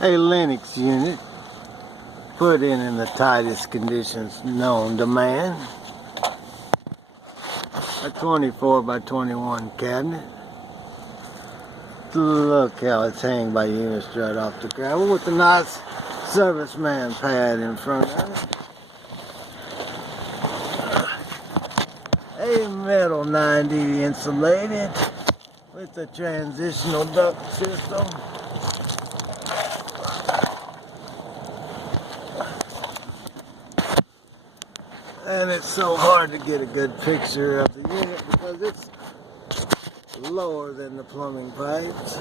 A Lennox unit put in the tightest conditions known to man. A 24 by 21 cabinet. Look how it's hanging by unistrut off the gravel with a nice serviceman pad in front of it. A metal 90 insulated with a transitional duct system. And it's so hard to get a good picture of the unit because it's lower than the plumbing pipes.